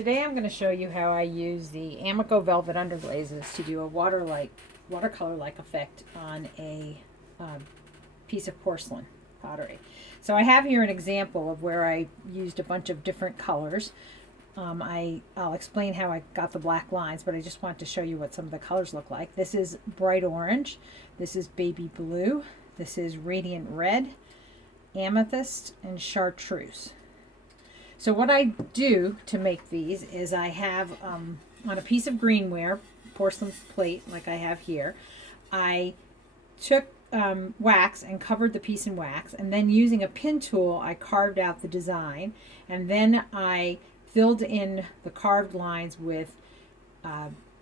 Today I'm going to show you how I use the Amaco Velvet Underglazes to do a watercolor-like effect on a piece of porcelain pottery. So I have here an example of where I used a bunch of different colors. I'll explain how I got the black lines, but I just want to show you what some of the colors look like. This is bright orange, this is baby blue, this is radiant red, amethyst, and chartreuse. So what I do to make these is I have on a piece of greenware, porcelain plate like I have here, I took wax and covered the piece in wax, and then using a pin tool I carved out the design, and then I filled in the carved lines with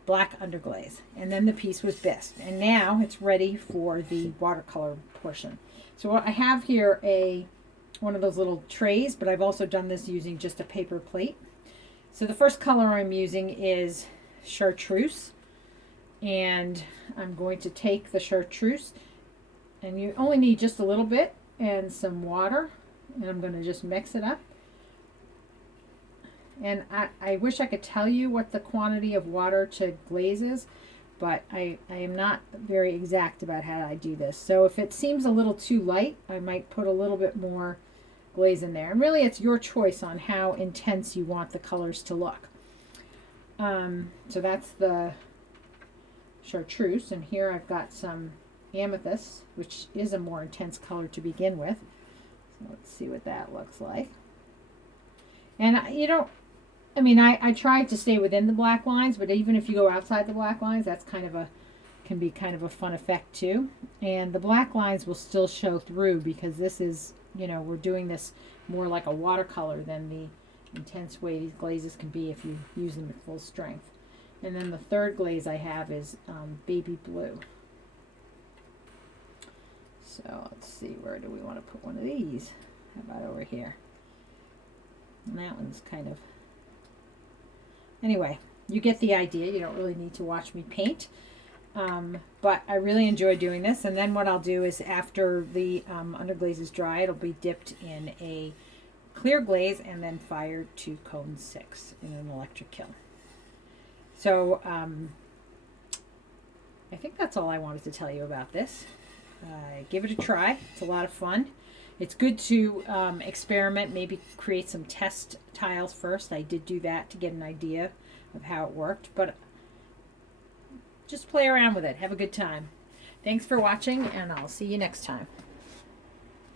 black underglaze, and then the piece was bisqued, and now it's ready for the watercolor portion. So what I have here one of those little trays, but I've also done this using just a paper plate. So the first color I'm using is chartreuse, and I'm going to take the chartreuse, and you only need just a little bit and some water, and I'm going to just mix it up. And I wish I could tell you what the quantity of water to glaze is, but I am not very exact about how I do this. So if it seems a little too light, I might put a little bit more glaze in there. And really it's your choice on how intense you want the colors to look. So that's the chartreuse, and here I've got some amethyst, which is a more intense color to begin with. So let's see what that looks like. And I tried to stay within the black lines, but even if you go outside the black lines, that's can be kind of a fun effect too. And the black lines will still show through because this is, we're doing this more like a watercolor than the intense way these glazes can be if you use them at full strength. And then the third glaze I have is baby blue. So let's see, where do we want to put one of these? How about over here? And that one's kind of... Anyway, you get the idea. You don't really need to watch me paint. But I really enjoy doing this. And then what I'll do is after the underglaze is dry, it'll be dipped in a clear glaze and then fired to cone 6 in an electric kiln. So I think that's all I wanted to tell you about this. Give it a try. It's a lot of fun. It's good to experiment, maybe create some test tiles first. I did do that to get an idea of how it worked, but just play around with it. Have a good time. Thanks for watching, and I'll see you next time.